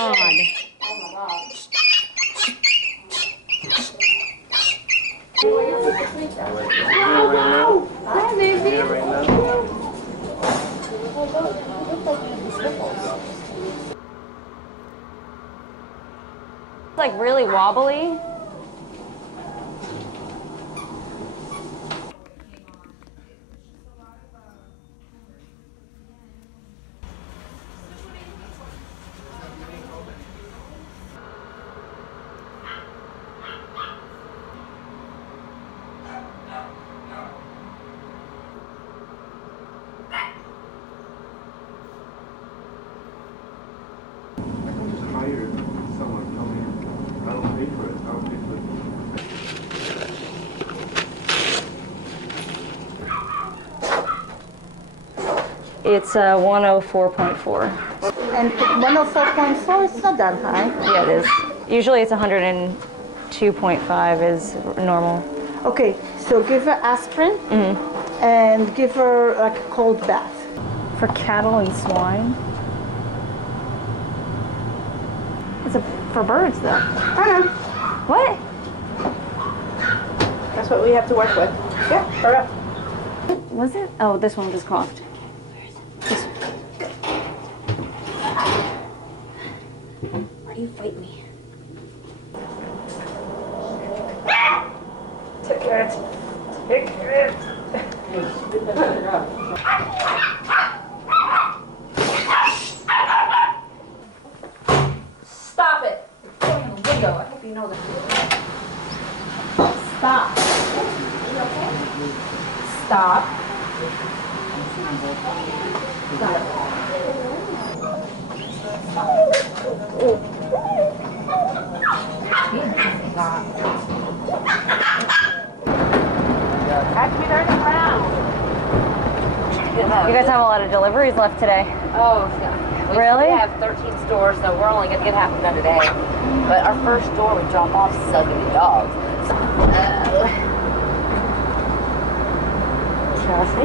God. Hi, baby. Like really wobbly. Hire someone come in. I don't pay for it. I don't pay for it. It's 104.4. And 104.4 is not that high. Yeah, it is. Usually it's 102.5 is normal. Okay, so give her aspirin and give her like a cold bath. For cattle and swine? It's for birds though. I know. What? That's what we have to work with. Yeah, hurry up. Was it? Oh, this one just coughed. Why do you fight me? Take it. Take it. Stop it. It's going in the window. I hope you know that. Stop. Stop. Catch me turning around. You guys have a lot of deliveries left today. Oh, yeah. Really? We have 13 stores, so we're only going to get half done today. But our first store, we drop off so many dogs. Chelsea?